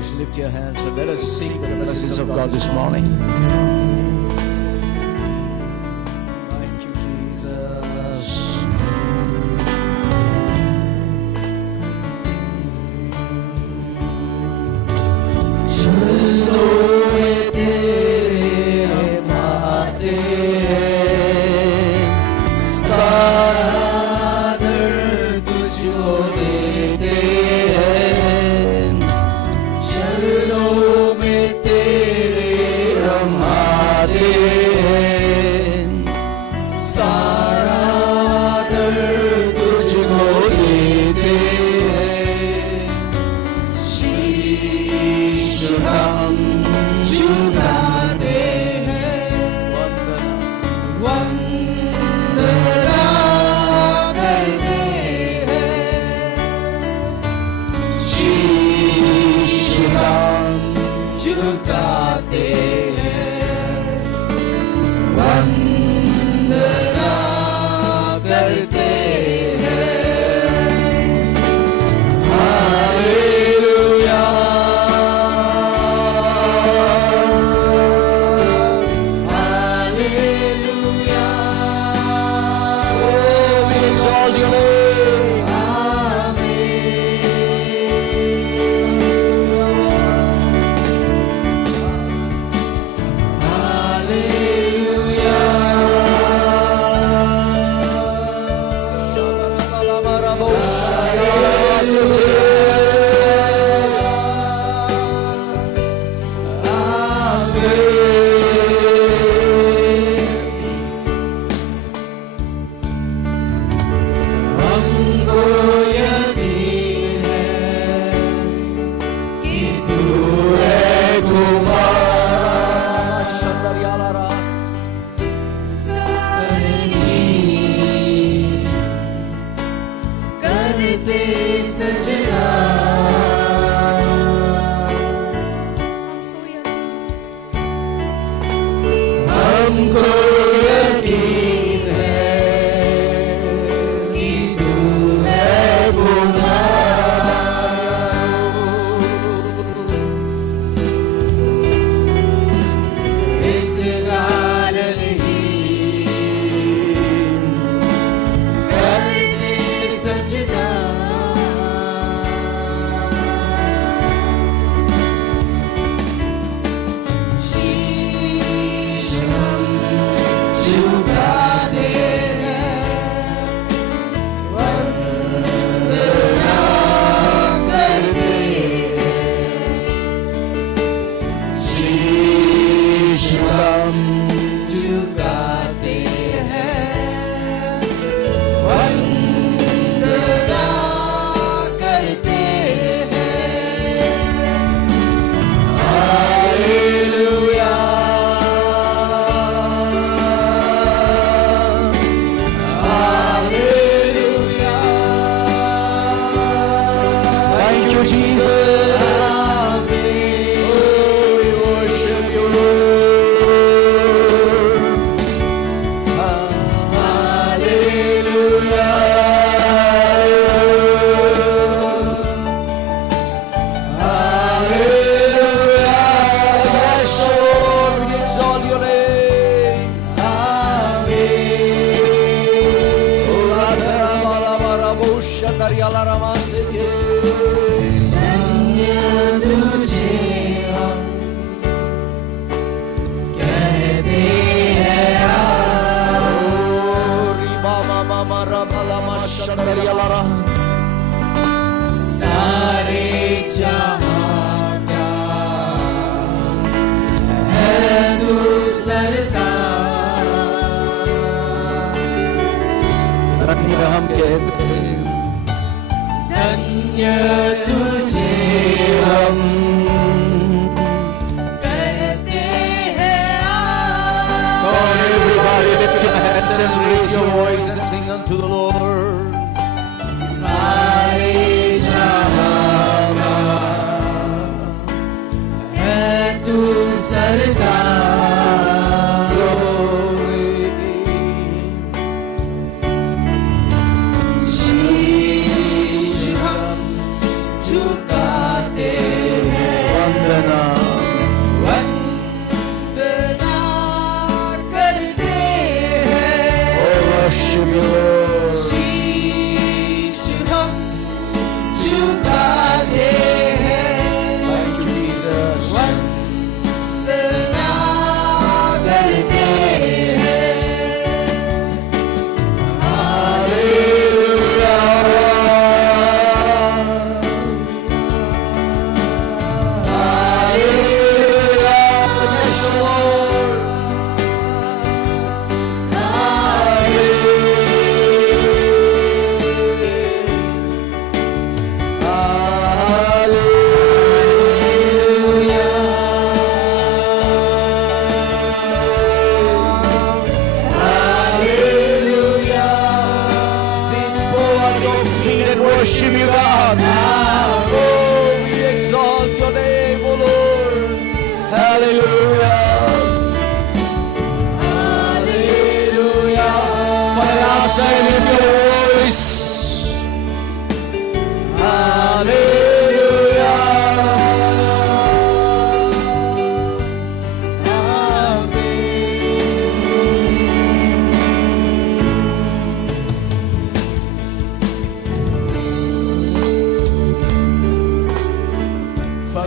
Just lift your hands and let us sing the blessings of God this morning. Thank you, Jesus. हम कहते धन्य तुझे हम कहते हैं। Everybody lift your hands and raise your voice and sing unto the Lord. सारे जहां का है तू सरदार। शीश हम झुकाते हैं।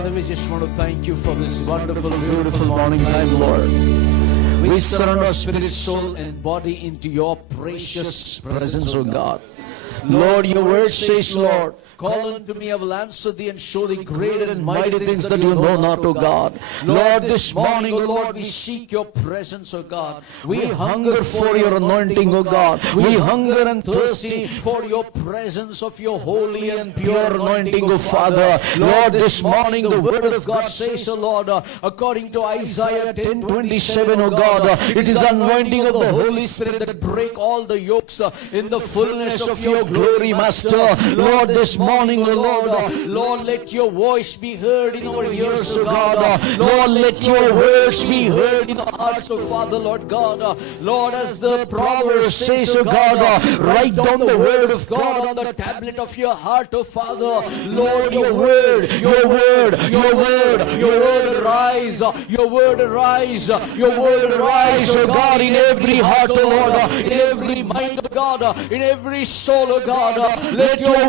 Father, we just want to thank you for this wonderful, beautiful morning time, Lord. We surrender our spirit, soul, and body into your precious presence, O God. Lord, your word says, Lord, call unto me, I will answer thee and show thee greater and mighty things that you know not, O God. Lord, this morning, O Lord, we seek your presence, O God. We hunger for your anointing, O God. We hunger and thirsty for your presence of your holy and pure anointing, O Father. Lord, this morning the word of God says, O Lord, according to Isaiah 10:27, O God, it is anointing of the Holy Spirit that break all the yokes in the fullness of your glory, Master. Lord, this morning, O Lord, Lord, let your voice be heard in our ears, O God. Lord, let your words be heard in our hearts, O Father, Lord God. Lord, as the Proverbs says, O God, write down the word of God on the tablet of your heart, O Father. Lord, your word, your word, your word, your word arise, your word arise, your word arise, O God, in every heart, O Lord, in every mind, O God, in every soul, O God. Let your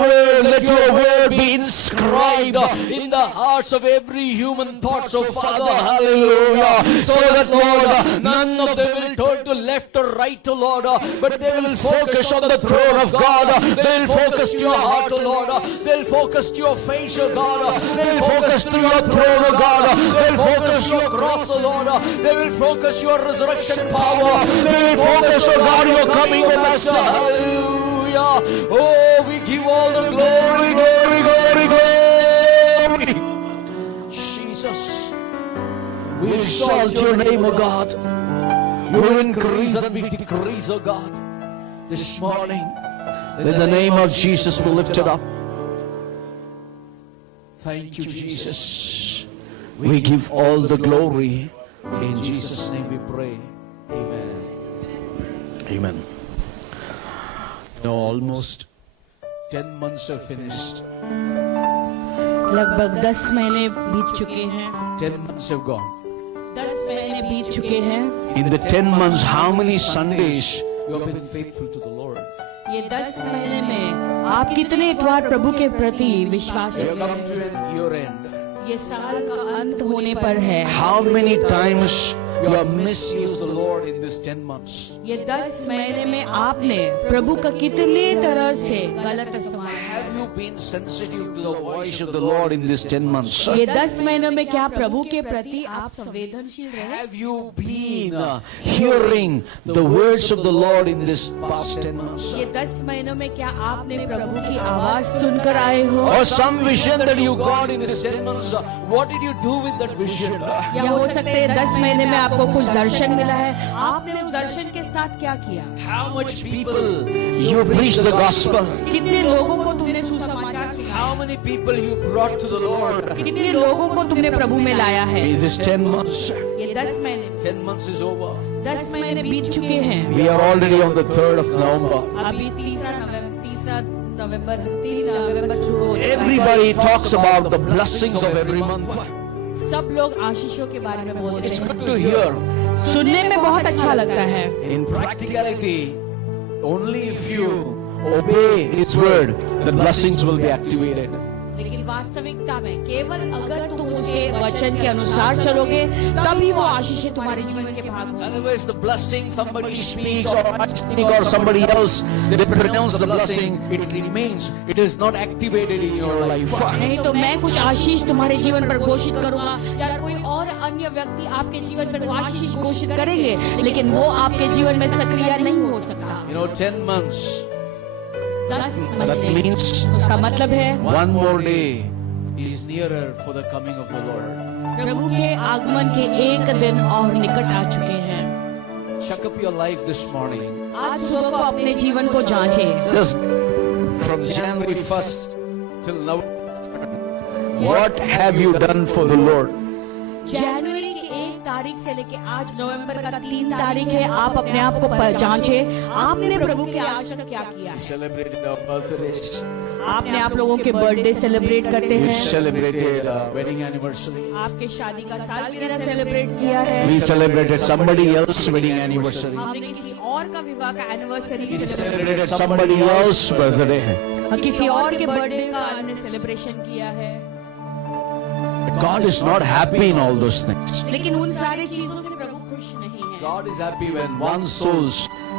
word be inscribed in the hearts of every human thought, so Father, hallelujah, so that, Lord, none of them will turn to left or right, O Lord, but they will focus on the throne of God. They will focus to your heart, O Lord. They will focus to your face, O God. They will focus to your throne, O God. They will focus your cross, O Lord. They will focus your resurrection power. They will focus, O God, your coming, O Master. Hallelujah. Oh, we give all the glory, glory, glory. Jesus, we exalt your name, O God. You increase and we decrease, O God. This morning, let the name of Jesus be lifted up. Thank you, Jesus. We give all the glory. In Jesus' name we pray. Amen. Amen. Now almost 10 months are finished. लगभग 10 महीने बीत चुके हैं। 10 months have gone. 10 महीने बीत चुके हैं। In the 10 months, how many Sundays you have been faithful to the Lord? ये 10 महीने में आप कितने इतवार प्रभु के प्रति विश्वास You have रखते come to an year end. हैं? ये साल का अंत होने पर है। How many times you have misused the Lord in this 10 months? ये 10 महीने में आपने प्रभु का कितने तरह से गलत इस्तेमाल किया? Have you been sensitive to the voice of the Lord in this 10 months? ये 10 महीनों में क्या प्रभु के प्रति आप संवेदनशील रहे? Have you been hearing the words of the Lord in this past 10 months? ये 10 महीनों में क्या आपने प्रभु की आवाज सुनकर आए हो? Or some vision that you got in this 10 months, what did you do with that vision? या हो सकते हैं 10 महीने में आपको कुछ दर्शन मिला है, आपने उस दर्शन के साथ क्या किया? How much people you preach the gospel? कितने लोगों को तुमने सुसमाचार सुनाया? How many people you brought to the Lord? कितने लोगों को तुमने प्रभु में लाया है? In this 10 months, ये 10 महीने 10 months is over. 10 महीने बीत चुके हैं। We are already on the 3rd of November. अभी 3 नवंबर शुरू हो चुका है। Everybody talks about the blessings of every month. सब लोग आशीषों के बारे में बोलते It's good हैं। to hear. सुनने में बहुत अच्छा लगता है। In practicality, only if you obey His word, the blessings will be activated. लेकिन वास्तविकता में केवल अगर तुम उसके वचन के अनुसार चलोगे, तभी वो आशीषें तुम्हारे जीवन के भाग होंगी। Otherwise, the blessing somebody speaks or I speak or somebody else, they pronounce the blessing, it remains. It is not activated in your life. नहीं तो मैं कुछ आशीष तुम्हारे जीवन पर घोषित करूंगा या कोई और अन्य व्यक्ति आपके जीवन पर आशीष घोषित करेंगे, लेकिन वो आपके जीवन में सक्रिय नहीं हो सकता। 10 months. 10 That महीने means उसका मतलब है one more day is nearer for the coming of the Lord. प्रभु के आगमन के एक दिन और निकट आ चुके हैं। Check up your life this morning. आज सुबह को अपने जीवन को जांचें। Just from January 1st till now, what have you done for the Lord? जनवरी की 1 तारीख से लेके आज नवंबर का 3 तारीख है, आप अपने आप को जांचें, आपने प्रभु के आज तक क्या किया है? Celebrated our birthdays. आपने आप लोगों के बर्थडे सेलिब्रेट करते We हैं, celebrated wedding anniversary. आपके शादी का सालगिरह सेलिब्रेट किया है, We celebrated somebody else's wedding anniversary. हमने किसी और का विवाह का anniversary We celebrate celebrated somebody else's birthday. किया, किसी और के बर्थडे का हमने सेलिब्रेशन किया है। But God is not happy in all those things. लेकिन उन सारी चीजों से प्रभु खुश नहीं है। God is happy when one soul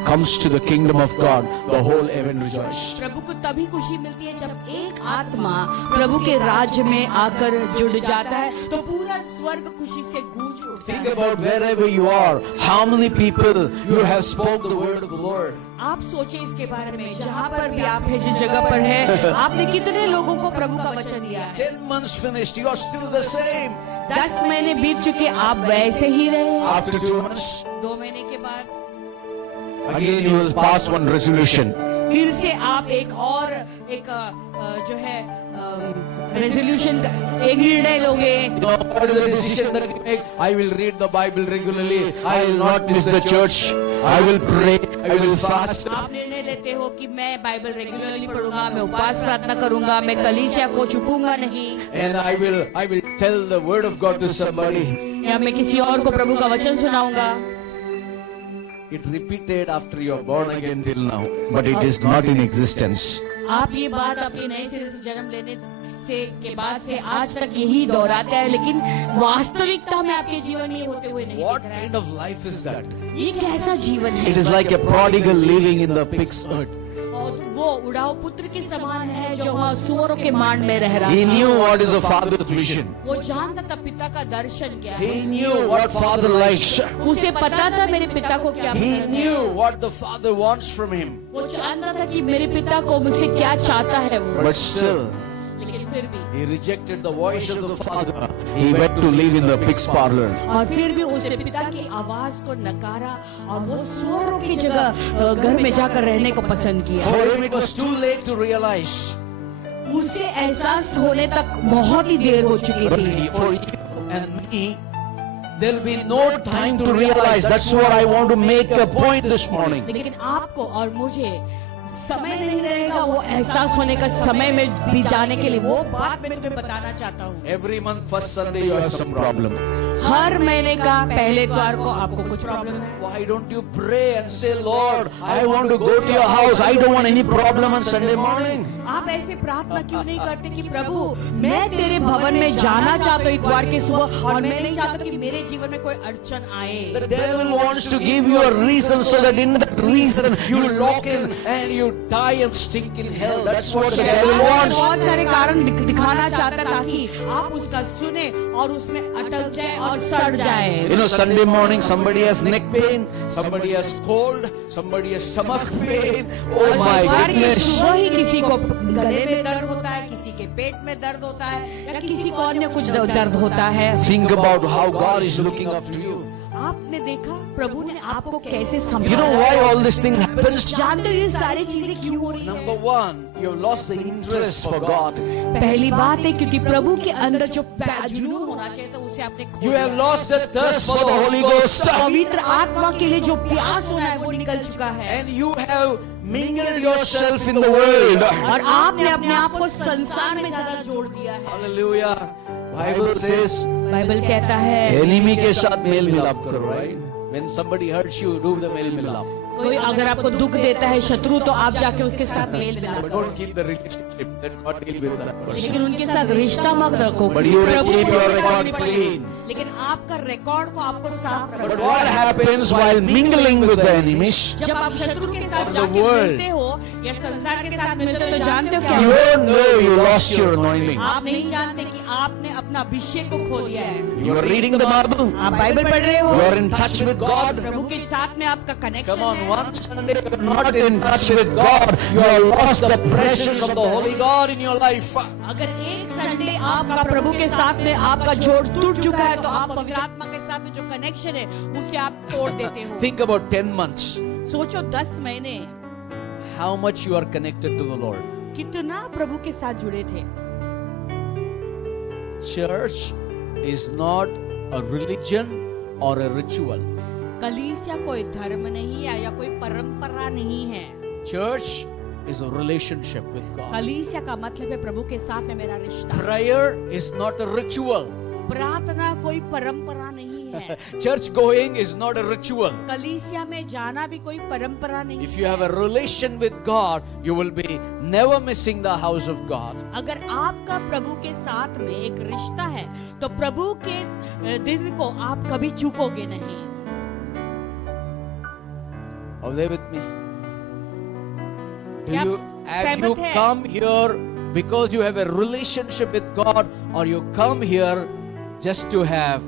comes to the kingdom of God, the whole heaven rejoices. प्रभु को तभी खुशी मिलती है जब एक आत्मा प्रभु के राज्य में आकर जुड़ जाता है, तो पूरा स्वर्ग खुशी से गूंज उठता Think है। about wherever you are, how many people you have spoke the word of the Lord. आप सोचें इसके बारे में, जहाँ पर भी आप हैं, जिस जगह पर है, आपने कितने लोगों को प्रभु का वचन दिया है। 10 months finished, you are still the same. 10 महीने बीत चुके, आप वैसे ही रहे। After 2 months, 2 महीने के बाद again you will pass one resolution. फिर से आप एक और एक जो है रेजोल्यूशन, एक निर्णय लोगे। You know, what is the decision that you make? I will read the Bible regularly. I will not miss the church. I will pray. I will fast. आप निर्णय लेते हो कि मैं बाइबल रेगुलरली पढ़ूंगा, मैं उपवास प्रार्थना करूंगा, मैं कलीसिया को छूटूंगा नहीं, And I will tell the word of God to somebody. या मैं किसी और को प्रभु का वचन सुनाऊंगा। It repeated after you are born again till now, but it is not in existence. आप ये बात अपने नए सिरे से जन्म लेने से के बाद से आज तक यही दोहराते हैं, लेकिन वास्तविकता में आपके जीवन ये होते हुए नहीं What दिख रहा है। kind of life is that? ये कैसा जीवन है? It is like a prodigal living in the pig's earth. और वो उड़ाऊ पुत्र के समान है जो वहाँ सुअरों के मांड में रह रहा He था। knew what is a father's vision. वो जानता था पिता का दर्शन क्या है। He knew what father likes. उसे पता था मेरे पिता को क्या He पसंद है। knew what the father wants from him. वो जानता था कि मेरे पिता को मुझसे क्या चाहता है वो। But still, लेकिन फिर भी he rejected the voice of the father. He went to live in the pig's parlor. और फिर भी उसने पिता की आवाज को नकारा और वो सुअरों की जगह घर में जाकर रहने को पसंद किया। For him, it was too late to realize. उसे एहसास होने तक बहुत ही देर हो चुकी But थी। for you and me, there'll be no time to realize. That's what I want to make a point this morning. लेकिन आपको और मुझे समय नहीं रहेगा वो एहसास होने का, समय में भी जाने के लिए। वो बात मैं तुम्हें बताना चाहता हूँ। Every month, first Sunday, you have some problem. हर महीने का पहले इतवार को आपको कुछ प्रॉब्लम है। Why don't you pray and say, Lord, I want to go to your house. I don't want any problem on Sunday morning. आप ऐसे प्रार्थना क्यों नहीं करते कि प्रभु मैं तेरे भवन में जाना चाहता हूँ इतवार की सुबह, और मैं नहीं चाहता कि मेरे जीवन में कोई अड़चन आए। The devil wants to give you a reason so that in that reason you lock in and you die and stink in hell. That's what the devil wants. बहुत सारे कारण दिखाना चाहता है ताकि आप उसका सुने और उसमें अटक जाए और सड़ जाए। You know, Sunday morning somebody has neck pain, somebody has cold, somebody has stomach pain. Oh my इतवार की goodness. सुबह ही किसी को गले में दर्द होता है, किसी के पेट में दर्द होता है, या किसी को अन्य कुछ दर्द होता है। Think about how God is looking after you. आपने देखा प्रभु ने आपको कैसे You know संभाला। why all these things happen? जानते हो ये सारी चीजें क्यों हो रही है? Number one, you have lost the interest for God. पहली बात है क्योंकि प्रभु के अंदर जो जुनून होना चाहिए था उसे आपने खो You दिया। have lost the thirst for the Holy Ghost. पवित्र आत्मा के लिए जो प्यास होना है वो निकल चुका है, And you have mingled yourself in the world. और आपने अपने आप को संसार में ज्यादा जोड़ दिया है। Hallelujah. Bible says, बाइबल कहता है enemy के साथ मेल मिलाप करो, right? When somebody hurts you, do the मेल मिलाप. कोई अगर आपको दुख देता है शत्रु, तो आप जाके उसके साथ मेल मिलाप But करो, don't keep the relationship. Let God deal with that person. लेकिन उनके साथ रिश्ता मत रखो। But you Prabhu keep your उनके साथ record निपटेगा। clean. लेकिन आपका रिकॉर्ड को आपको साफ But रखो। what happens while mingling with the enemies? जब आप शत्रु के साथ Of the जाके world. मिलते हो या संसार के साथ मिलते हो, तो जानते हो क्या You होता है? don't know you lost your anointing. आप नहीं जानते कि आपने अपना अभिषेक को खो दिया है। You are reading the Bible. आप बाइबल पढ़ रहे हो, You are in touch with God. प्रभु के साथ में आपका Come कनेक्शन on, है। one Sunday you are not in touch with God. You have lost the presence of the Holy God in your life. अगर एक संडे आपका प्रभु के साथ में आपका जोड़ टूट चुका है, तो आप पवित्र आत्मा के साथ में जो कनेक्शन है उसे आप तोड़ देते हो। Think about 10 months. सोचो 10 महीने How much you are connected to the Lord. कितना प्रभु के साथ जुड़े थे। Church is not a religion or a ritual. कलीसिया कोई धर्म नहीं है या कोई परंपरा नहीं है। Church is a relationship with God. कलीसिया का मतलब है प्रभु के साथ में मेरा रिश्ता। Prayer is not a ritual. प्रार्थना कोई परंपरा नहीं है। Church going is not a ritual. कलीसिया में जाना भी कोई परंपरा नहीं If you have a relation with God, you will be never missing the house of God. अगर आपका प्रभु के साथ में एक रिश्ता है तो प्रभु के इस दिन को आप कभी चूकोगे नहीं। Are they with me? क्या आप Have you सहमत हैं? come here because you have a relationship with God, or you come here just to have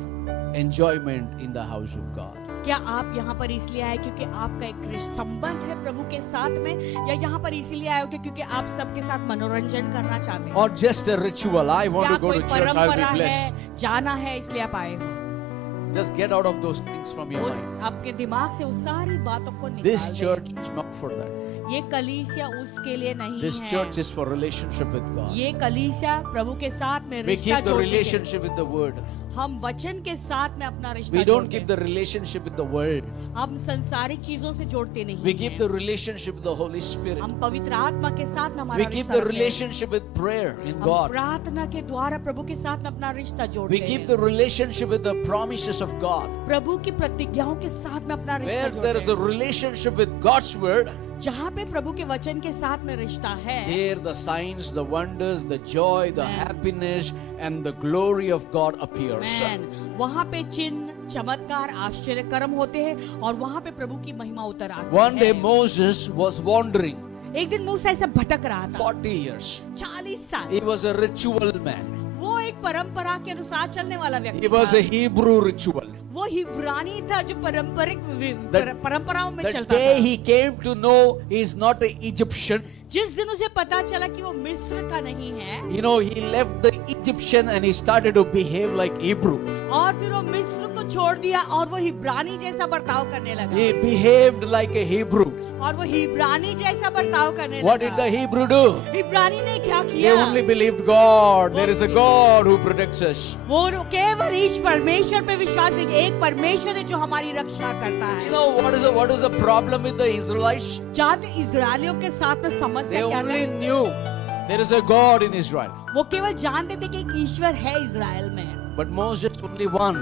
enjoyment in the house of God? क्या आप यहाँ पर इसलिए आए क्योंकि आपका एक संबंध है प्रभु के साथ में, या यहाँ पर इसलिए आए हो क्योंकि आप सबके साथ मनोरंजन करना चाहते हैं, Or just a ritual? I want या to go कोई to church, I'll परंपरा be blessed. है, जाना है इसलिए आप आए हो। Just get out of those things from your उस mind. आपके दिमाग से उस सारी बातों को निकाल This दें। church is not for that. ये कलीसिया उसके लिए नहीं This है। church is for relationship with God. ये कलीसिया प्रभु के साथ में We रिश्ता keep the जोड़ने के लिए। relationship with the word. हम वचन के साथ में अपना रिश्ता We don't जोड़ते keep हैं। the relationship with the world. हम संसारिक चीजों से जोड़ते नहीं We keep हैं। the relationship with the Holy Spirit. हम पवित्र आत्मा के साथ में हमारा We keep रिश्ता the रखते हैं। relationship with prayer in हम God. प्रार्थना के द्वारा प्रभु के साथ में अपना रिश्ता जोड़ते We keep हैं। the relationship with the promises of God. प्रभु की प्रतिज्ञाओं के साथ में अपना रिश्ता Where there जोड़ते is a हैं। relationship with God's word, जहाँ पे प्रभु के वचन के साथ में रिश्ता है, there the signs, the wonders, the joy, the Amen. happiness, and the glory of God appears. Man वहाँ पे चिन्ह, चमत्कार, आश्चर्य कर्म होते हैं और वहाँ पे प्रभु की महिमा उतर आती One day है। Moses was wandering एक दिन मूसा ऐसे भटक रहा था 40 years. 40 साल। He was a ritual man. वो एक परंपरा के अनुसार चलने वाला व्यक्ति He was था। a Hebrew ritual. वो हिब्रानी था जो पारंपरिक The- परंपराओं में The चलता day था। he came to know he is not an Egyptian, जिस दिन उसे पता चला कि वो मिस्र का नहीं है, you know, he left the Egyptian and he started to behave like Hebrew. और फिर वो मिस्र को छोड़ दिया और वो हिब्रानी जैसा बर्ताव करने लगा। He behaved like a Hebrew. और वो हिब्रानी जैसा बर्ताव करने What लगा। did the Hebrew do? हिब्रानी ने क्या They किया? only believed God. There is a God who protects us. वो केवल इस परमेश्वर पे विश्वास करके, एक परमेश्वर है जो हमारी रक्षा करता You है। know what is the problem with the Israelites? जानते इजरायलियों के साथ में They समस्या क्या only है? knew there is a God in Israel. वो केवल जानते थे कि एक ईश्वर है इजराइल में। But Moses only one.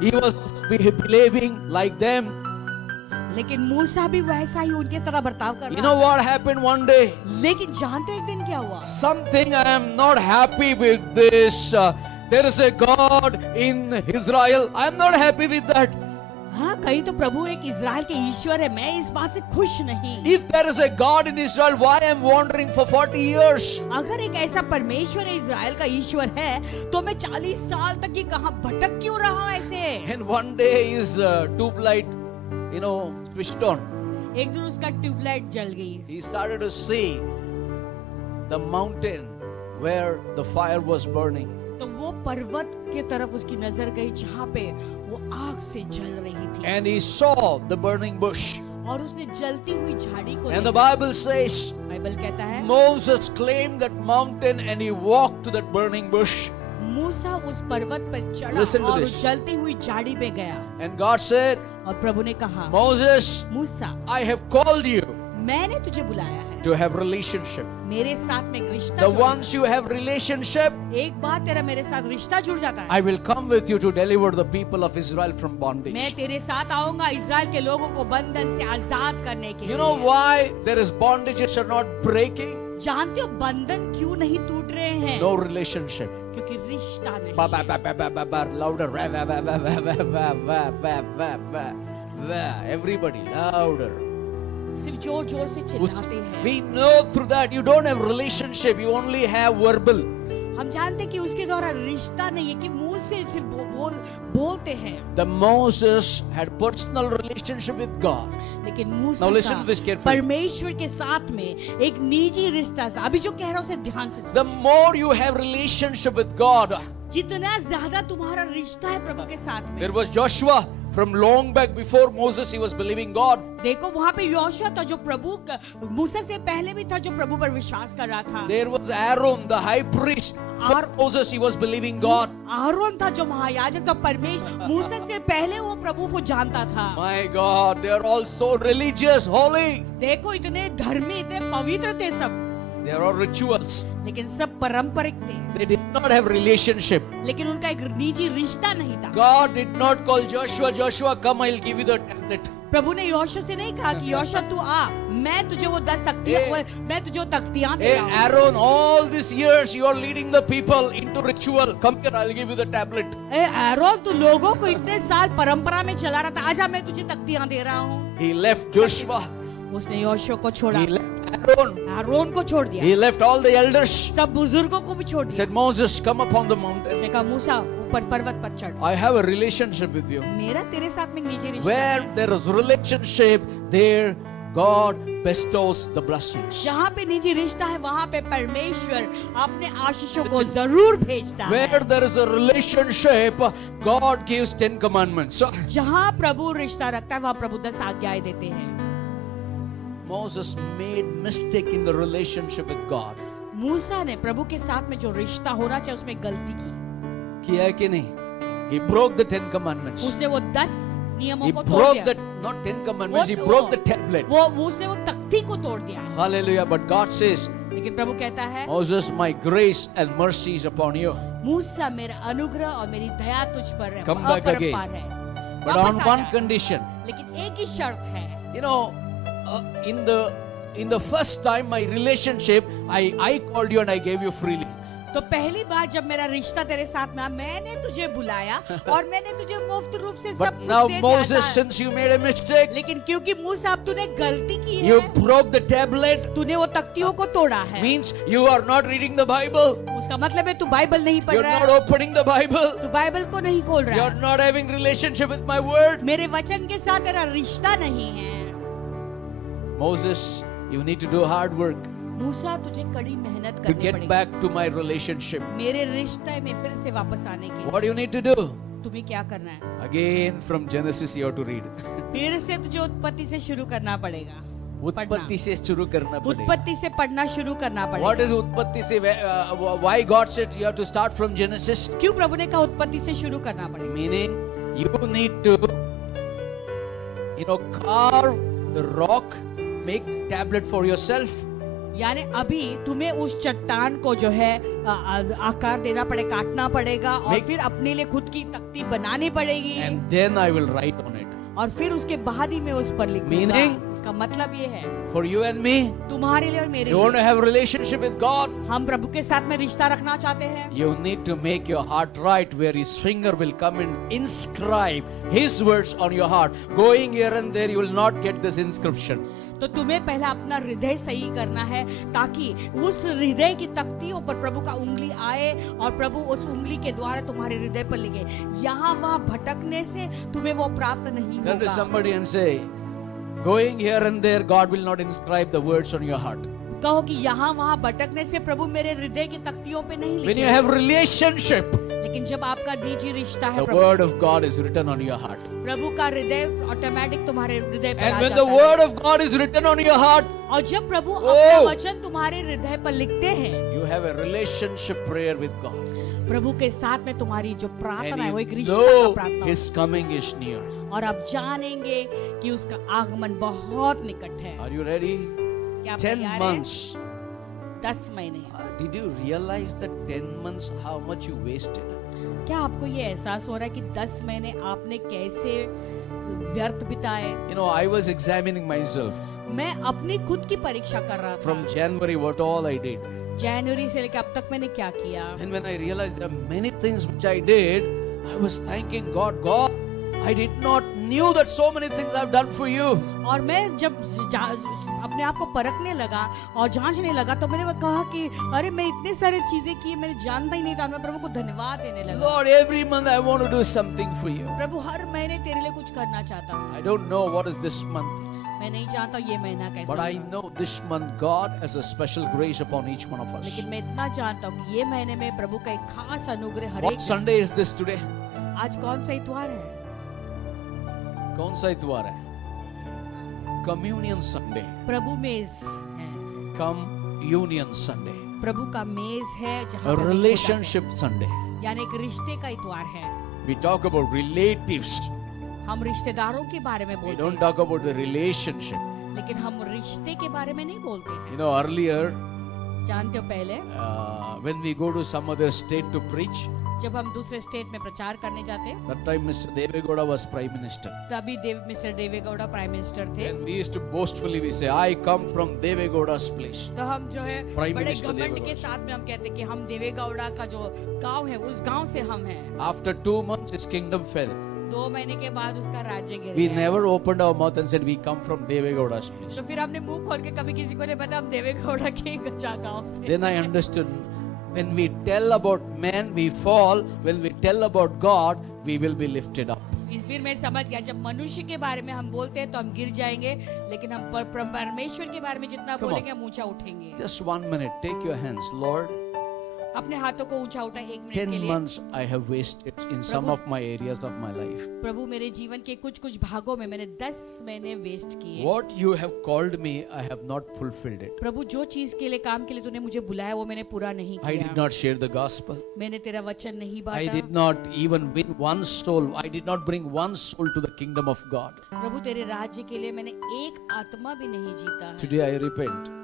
He was believing like them. लेकिन मूसा भी वैसा ही उनके तरह बर्ताव कर You रहा know था। what happened one day? लेकिन जानते हो एक दिन क्या हुआ? Something I am not happy with this. There is a God in Israel. I am not happy with that. हाँ, कहीं तो प्रभु एक इजराइल के ईश्वर है, मैं इस बात से खुश नहीं। If there is a God in Israel, why I am wandering for 40 years? अगर एक ऐसा परमेश्वर है, इजराइल का ईश्वर है, तो मैं 40 साल तक ये कहाँ भटक क्यों रहा हूँ ऐसे? And one day his tube light, you know, switched on. एक दिन उसका ट्यूबलाइट जल गई। He started to see the mountain where the fire was burning. तो वो पर्वत के तरफ उसकी नजर गई जहाँ पे वो आग से जल रही थी, And he saw the burning bush. और उसने जलती हुई झाड़ी को And the देखा। Bible says बाइबल कहता है Moses climbed that mountain and he walked to that burning bush. मूसा उस पर्वत पर चढ़ा Listen to और this. उस जलती हुई झाड़ी पे गया, And God said, और प्रभु ने कहा, Moses, Musa, I have called you मैंने तुझे बुलाया है to have relationship. मेरे साथ में एक रिश्ता The जुड़ेगा। once you have relationship, एक बार तेरा मेरे साथ रिश्ता जुड़ जाता है, I will come with you to deliver the people of Israel from मैं bondage. तेरे साथ आऊंगा इजराइल के लोगों को बंधन से आजाद करने के You know लिए। why there is bondages are not breaking? जानते हो बंधन क्यों नहीं टूट रहे हैं? No relationship. क्योंकि रिश्ता नहीं Ba, ba, है। ba, ba, ba, ba, ba, louder. Ra, va, va, va, va, va, va, va, va, va, va, va. Everybody louder. सिर्फ जोर जोर से चिल्लाते हैं। We know through that you don't have relationship, you only have verbal. हम जानते हैं कि उसके द्वारा रिश्ता नहीं है, कि मुंह से सिर्फ बोलते हैं। The Moses had personal relationship with God. लेकिन मूसा Now listen का to this carefully. परमेश्वर के साथ में एक निजी रिश्ता था। अभी जो कह रहा हूं उसे ध्यान से सुनो। The more you have relationship with God, जितना ज्यादा तुम्हारा रिश्ता है प्रभु के साथ में। there was Joshua from long back before Moses, he was believing God. देखो वहाँ पे योशुआ था जो मूसा से पहले भी था, जो प्रभु पर विश्वास कर रहा था। There was Aaron, the high priest. For Moses, he was believing God. Aron था जो महायाजक था, परमेश्वर मूसा से पहले वो प्रभु को जानता था। My God, they are all so religious, holy. देखो इतने धर्मी, इतने पवित्र थे सब। They are all rituals. लेकिन सब पारंपरिक थे, They did not have relationship. लेकिन उनका एक निजी रिश्ता नहीं था। God did not call Joshua, Joshua, come, I'll give you the tablet. प्रभु ने योशुआ से नहीं कहा कि योशुआ तू आ, मैं तुझे वो 10 तख्तियां, मैं तुझे वो तख्तियां दे Hey, रहा हूँ। Aaron, all these years you are leading the people into ritual. Come here, I'll give you the tablet. ए आरोन, तू लोगों को इतने साल परंपरा में चला रहा था, आजा मैं तुझे तख्तियां दे रहा हूँ। He left Joshua. उसने योशुआ को छोड़ा, He left Aaron. आरोन को छोड़ दिया, He left all the elders. सब बुजुर्गों को भी छोड़ He दिया। said, Moses, come upon the mountain. उसने कहा मूसा ऊपर पर्वत पर चढ़, I have a relationship with you. मेरा तेरे साथ में निजी रिश्ता Where है। there is relationship, there God bestows the blessings. जहाँ पे निजी रिश्ता है वहाँ पे परमेश्वर अपने आशीषों को जरूर भेजता है। Where there is a relationship, God gives 10 commandments. जहाँ प्रभु रिश्ता रखता है वहाँ प्रभु 10 आज्ञाएं देते हैं। Moses made mistake in the relationship with God. मूसा ने प्रभु के साथ में जो रिश्ता होना चाहिए उसमें गलती की। किया है कि नहीं? He broke the 10 commandments. उसने वो 10 नियमों He को तोड़ broke दिया। the, not 10 commandments, he broke the tablet. उसने वो तख्ती को तोड़ दिया। Hallelujah. But God says, लेकिन प्रभु कहता है, Moses, my grace and mercy is upon you. मूसा मेरा अनुग्रह और मेरी दया तुझ पर है, Come back again. अपरंपार है। But वापस on आ one जा। condition. लेकिन एक ही शर्त है। You know, in the first time my relationship, I called you and I gave you freely. तो पहली बार जब मेरा रिश्ता तेरे साथ में आया, मैंने तुझे बुलाया और मैंने तुझे मुफ्त रूप से But सब कुछ now दे दिया Moses, था। since you made a mistake, लेकिन क्योंकि मूसा अब तूने गलती की you है, broke the tablet, तूने वो तख्तियों को तोड़ा है, means you are not reading the Bible. उसका मतलब है तू बाइबल नहीं पढ़ You're रहा not है, opening the Bible. तू बाइबल को नहीं खोल रहा You're है, not having relationship with my word. मेरे वचन के साथ तेरा रिश्ता नहीं है। Moses, you need to do hard work मूसा तुझे कड़ी मेहनत to करनी get पड़ेगी back to my relationship. मेरे रिश्ते में फिर से वापस आने के लिए। What do you need to do? तुम्हें क्या करना है? Again from Genesis you have to read. फिर से तुझे उत्पत्ति से शुरू करना पड़ेगा। उत्पत्ति से शुरू करना पड़ेगा. उत्पत्ति से पढ़ना शुरू करना पड़ेगा। What is उत्पत्ति से? Why God said you have to start from Genesis? क्यों प्रभु ने कहा उत्पत्ति से शुरू करना पड़ेगा? Meaning you need to, carve the rock, make tablet for yourself. यानी अभी तुम्हें उस चट्टान को जो है आकार देना पड़ेगा, काटना पड़ेगा और फिर अपने लिए खुद की तख्ती बनानी पड़ेगी। And then I will write on it. और फिर उसके बाद ही मैं उस पर लिखूंगा। Meaning? इसका मतलब ये है For you and me, तुम्हारे लिए और मेरे you want to लिए, have relationship with God, हम प्रभु के साथ में रिश्ता रखना चाहते हैं, you need to make your heart right, where His finger will come and inscribe His words on your heart. Going here and there, you will not get this inscription. तो तुम्हें पहला अपना हृदय सही करना है ताकि उस हृदय की तख्तियों पर प्रभु का उंगली आए और प्रभु उस उंगली के द्वारा तुम्हारे हृदय पर लिखे। यहाँ वहाँ भटकने से तुम्हें वो प्राप्त नहीं Turn to होगा। somebody and say, going here and there, God will not inscribe the words on your heart. कहो कि यहाँ वहाँ भटकने से प्रभु मेरे हृदय की तख्तियों पे नहीं When you लिखे। have relationship, लेकिन जब आपका निजी रिश्ता है the word of God is written on your heart. प्रभु का हृदय ऑटोमेटिक तुम्हारे हृदय पर आ And when जाता the है। word of God is written on your heart, और जब प्रभु Oh! अपना वचन तुम्हारे हृदय पर लिखते हैं, you have a relationship prayer with God. प्रभु के साथ में तुम्हारी जो प्रार्थना है वो एक And रिश्ता you का know प्रार्थना His coming is near. और आप जानेंगे कि उसका आगमन बहुत निकट है। Are you ready? क्या आप 10 तैयार हैं? months. 10 महीने। Did you realize that 10 months how much you wasted? क्या आपको ये एहसास हो रहा है कि 10 महीने आपने कैसे व्यर्थ बिताए? I was examining myself मैं अपनी खुद की परीक्षा कर रहा from था। January what all I did. जनवरी से लेकर अब तक मैंने क्या किया? And when I realized there are many things which I did, I was thanking God. God, I did not knew that so many things I've done for you. और मैं जब अपने आप को परखने लगा और जांचने लगा तो मैंने कहा कि अरे मैं इतने सारे चीजें की, मैंने जानता ही नहीं था। मैं प्रभु को धन्यवाद देने लगा। Lord, every month I want to do something for you. प्रभु हर महीने तेरे लिए कुछ करना चाहता हूँ। I don't know what is this month, मैं नहीं जानता ये महीना कैसा but I होगा। know this month God has a special grace upon each one of us. लेकिन मैं इतना जानता हूँ कि ये महीने में प्रभु का एक खास अनुग्रह हर What एक। Sunday is this today? आज कौन सा इतवार है? कौन सा इतवार है? Communion Sunday. प्रभु मेज है, Communion Sunday. प्रभु का मेज है A जहाँ पर relationship Sunday. यानी एक रिश्ते का इतवार है। We talk about relatives. हम रिश्तेदारों के बारे में We बोलते don't हैं, talk about the relationship. लेकिन हम रिश्ते के बारे में नहीं बोलते हैं। Earlier जानते हो पहले when we go to some other state to preach, जब हम दूसरे स्टेट में प्रचार करने जाते that time Mr. Devegowda was Prime Minister. तभी मिस्टर देवेगौड़ा प्राइम मिनिस्टर थे। And we used to boastfully we say, I come from Devegowda's place. तो हम जो है Prime बड़े Minister घमंड के देवेगौड़ा। साथ में हम कहते हैं कि हम देवेगौड़ा का जो गांव है उस गांव से हम हैं। After 2 months, his kingdom fell. 2 महीने के बाद उसका राज्य गिर We गया। never opened our mouth and said, we come from Devegowda's place. तो फिर हमने मुंह खोल के कभी किसी को नहीं बताया हम देवेगौड़ा के गांव से। Then I understood, when we tell about men, we fall. When we tell about God, we will be lifted up. फिर मैं समझ गया जब मनुष्य के बारे में हम बोलते हैं तो हम गिर जाएंगे, लेकिन हम परमेश्वर के बारे में जितना Come on. बोलेंगे हम ऊंचा उठेंगे। Just 1 minute, take your hands. Lord, अपने हाथों को ऊंचा उठा 1 मिनट 10 के लिए। months I have wasted in some Prabhu- of my areas of my life. प्रभु मेरे जीवन के कुछ कुछ भागों में मैंने 10 महीने वेस्ट किए। What you have called me, I have not fulfilled it. प्रभु जो चीज के लिए काम के लिए तूने मुझे बुलाया वो मैंने पूरा नहीं I किया। did not share the gospel. मैंने तेरा वचन नहीं I बांटा। did not even win one soul. I did not bring one soul to the kingdom of God. प्रभु तेरे राज्य के लिए मैंने एक आत्मा भी नहीं जीता है। Today I repent.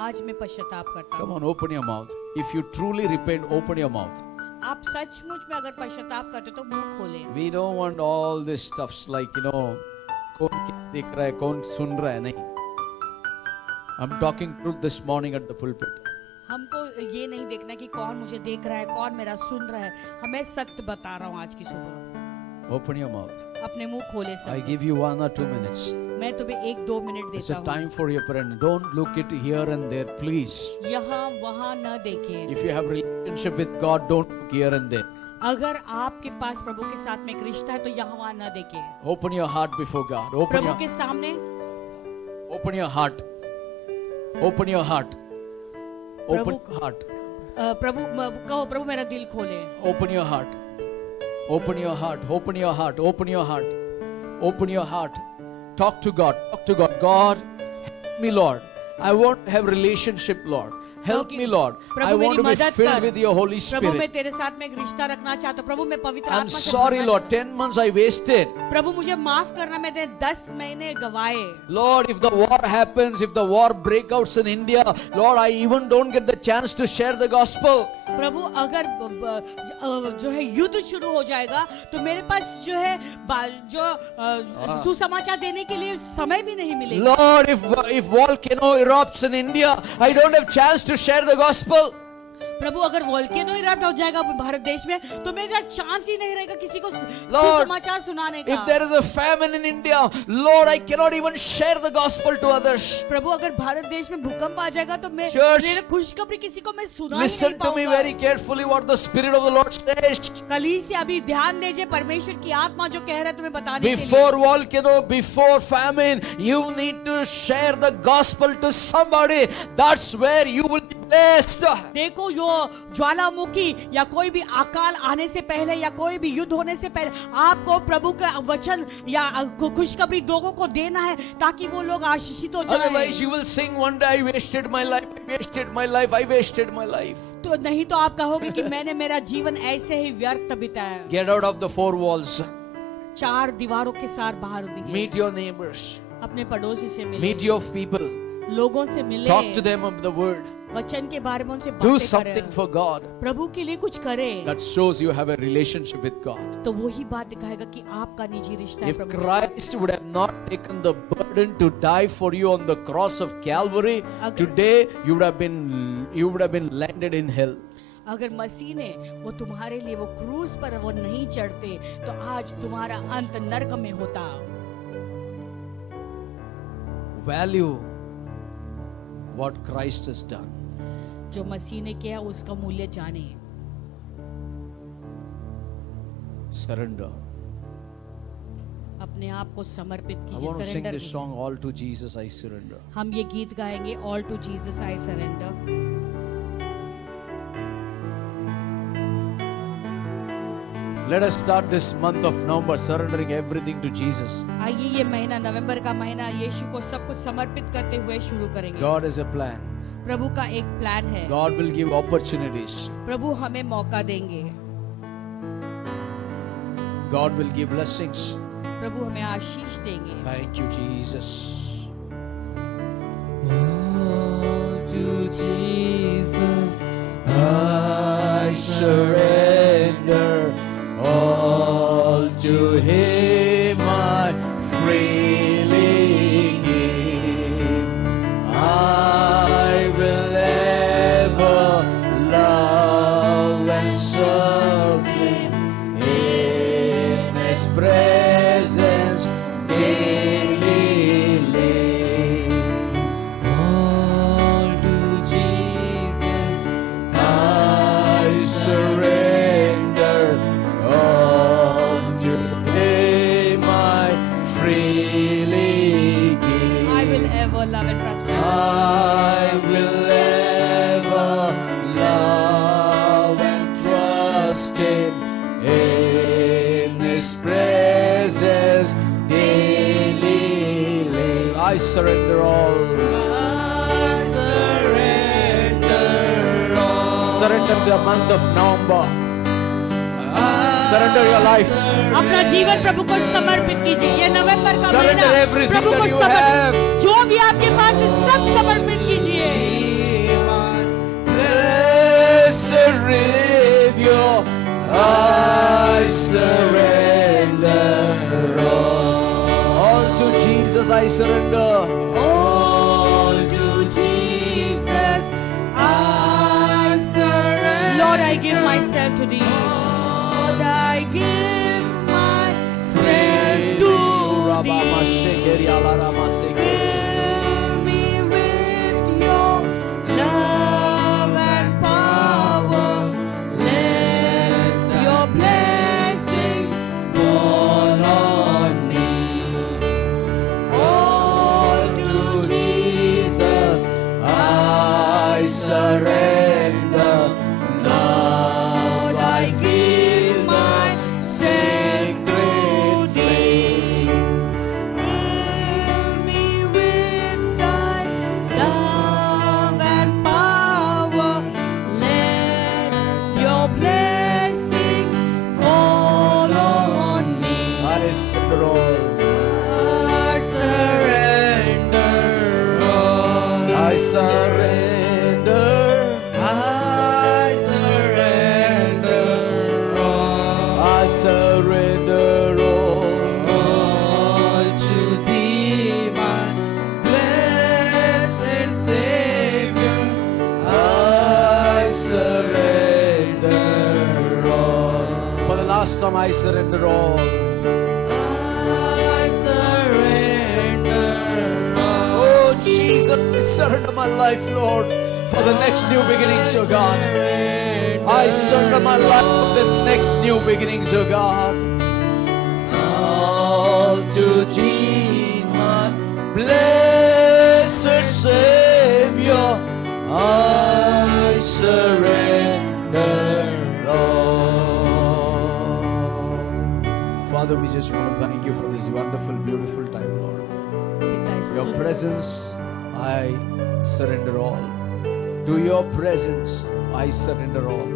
आज मैं पश्चाताप करता Come हूँ। on, open your mouth. If you truly repent, open your mouth. आप सचमुच में अगर पश्चाताप करते हो तो मुंह खोले। We don't want all this stuffs like, कौन क्या देख रहा है, कौन सुन रहा है, नहीं. I'm talking truth this morning at the pulpit. हमको ये नहीं देखना कि कौन मुझे देख रहा है, कौन मेरा सुन रहा है। हमें सत्य बता रहा हूँ आज की सुबह। Open your mouth. अपने मुंह खोले I सब। give you 1 or 2 minutes. मैं तुम्हें 1-2 मिनट It's देता a हूँ। time for your prayer. Don't look it here and there, please. यहाँ वहाँ न देखें। If you have relationship with God, don't look here and there. अगर आपके पास प्रभु के साथ में एक रिश्ता है तो यहाँ वहाँ न देखें। Open your heart before God. Open Prabhu your, के सामने open your heart. Open your heart. Open Prabhu- your heart. कहो प्रभु मेरा दिल खोले। Open your heart. Open your heart. Open your heart. Open your heart. Open your heart. Talk to God. Talk to God. God, help me, Lord. I want to have relationship, Lord. Help me, Lord. I Prabhu want to मेरी be मदद filled कर। with your Holy प्रभु मैं Spirit. तेरे साथ में एक रिश्ता रखना चाहता हूँ। प्रभु मैं पवित्र I'm आत्मा से sorry, भरना Lord. 10 months I wasted. प्रभु मुझे माफ करना, मैंने 10 महीने गवाए। Lord, if the war happens, if the war breakouts in India, Lord, I even don't get the chance to share the gospel. प्रभु अगर जो है युद्ध शुरू हो जाएगा तो मेरे पास जो है सुसमाचार देने के लिए समय भी नहीं मिलेगा। Lord, if volcano erupts in India, I don't have chance to share the gospel. प्रभु अगर वोल्केनो इरप्ट हो जाएगा भारत देश में तो मेरा चांस ही नहीं रहेगा किसी को Lord, सुसमाचार सुनाने का। If there is a famine in India, Lord, I cannot even share the gospel to others. प्रभु अगर भारत देश में भूकंप आ जाएगा तो मैं Church, मेरे खुशखबरी किसी को मैं सुना ही नहीं Listen to me पाऊंगा। very carefully what the Spirit of the Lord says. कलीसिया से अभी ध्यान दीजिए परमेश्वर की आत्मा जो कह रहा है तुम्हें बताने के लिए। Before volcano, before famine, you need to share the gospel to somebody. That's where you will be blessed. देखो यो ज्वालामुखी या कोई भी अकाल आने से पहले या कोई भी युद्ध होने से पहले आपको प्रभु का वचन या खुशखबरी लोगों को देना है ताकि वो लोग आशीषित हो जाएं। Otherwise, you will sing one day, I wasted my life, I wasted my life, I wasted my life. तो नहीं तो आप कहोगे कि मैंने मेरा जीवन ऐसे ही व्यर्थ बिताया। Get out of the 4 walls. 4 दीवारों के साथ बाहर निकले। Meet your neighbors. अपने पड़ोसी से मिले। Meet your people. लोगों से मिले। Talk to them of the word. वचन के बारे में उनसे Do बातें something करें। for God. प्रभु के लिए कुछ करें। That shows you have a relationship with God. तो वही बात दिखाएगा कि आपका निजी रिश्ता है If प्रभु के साथ। Christ would have not taken the burden to die for you on the cross of Calvary, today you would have been landed in hell. अगर मसीह ने वो तुम्हारे लिए वो क्रूस पर वो नहीं चढ़ते तो आज तुम्हारा अंत नरक में होता। Value what Christ has done. जो मसीह ने किया उसका मूल्य जाने। Surrender. अपने आप को समर्पित I कीजिए, want to sing surrender this कीजिए। song, All to Jesus I Surrender. हम ये गीत गाएंगे, all to Jesus I surrender. Let us start this month of November surrendering everything to Jesus. आइए ये महीना नवंबर का महीना यीशु को सब कुछ समर्पित करते हुए शुरू करेंगे। God has a plan. प्रभु का एक प्लान है। God will give opportunities. प्रभु हमें मौका देंगे। God will give blessings. प्रभु हमें आशीष देंगे। Thank you, Jesus. All to Jesus Jesus, I surrender all to Him. I freely give. I will ever love and serve Him in His presence daily live. All to Jesus I surrender. All to Him I freely give. I will ever love and trust Him. I will ever love and trust Him in His presence daily live. I surrender all. I surrender all. Surrender the month of November. Surrender your life. अपना जीवन प्रभु को समर्पित कीजिए. ये नवंबर का Surrender महीना everything प्रभु को that you समर्पित. have. जो भी आपके पास है सब समर्पित कीजिए. Blessed Savior, I surrender all to Jesus. I surrender. All to Jesus I surrender. Lord, I give myself to Thee. Lord, I give myself to Thee. Fill me with Your love and power. Let Your blessings fall on me. All to Jesus I surrender. Lord, I give myself to Thee. Fill me with Thy love and power. Let Your blessings fall on me. I surrender all. I surrender all. I surrender. I surrender all. I surrender All to Thee, my blessed Savior. I surrender all. For the last time, I surrender all. I surrender all. Oh Jesus, I surrender my life, Lord, for the next new beginnings, oh God. I surrender my life for the next new beginnings, oh God. All to Thee, my blessed Savior, I surrender all. Father, we just want to thank You for this wonderful, beautiful time, Lord. Your presence, I surrender all. To Your presence, I surrender all.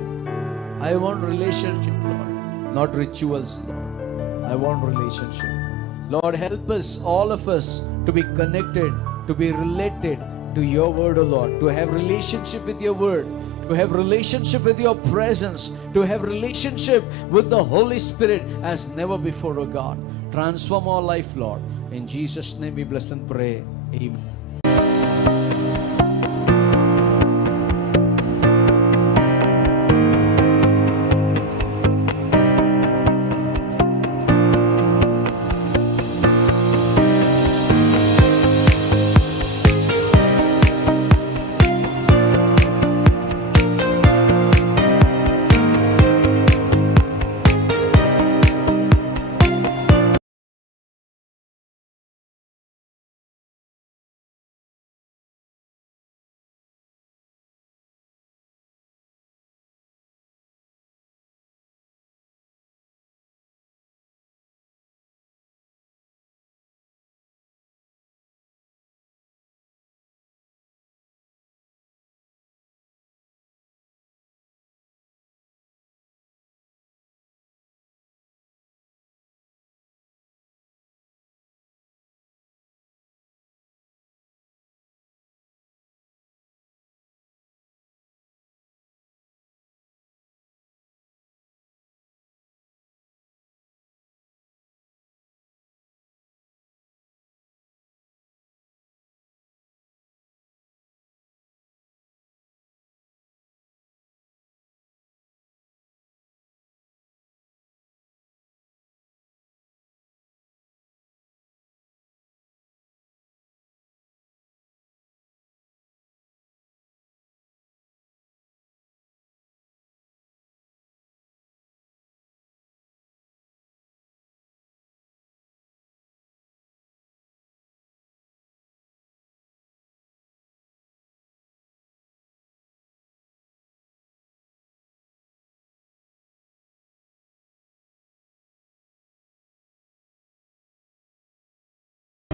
I want relationship, Lord, not rituals, Lord. I want relationship. Lord, help us, all of us, to be connected, to be related to Your word, O Lord, to have relationship with Your word, to have relationship with Your presence, to have relationship with the Holy Spirit as never before, O God. Transform our life, Lord. In Jesus' name we bless and pray. Amen.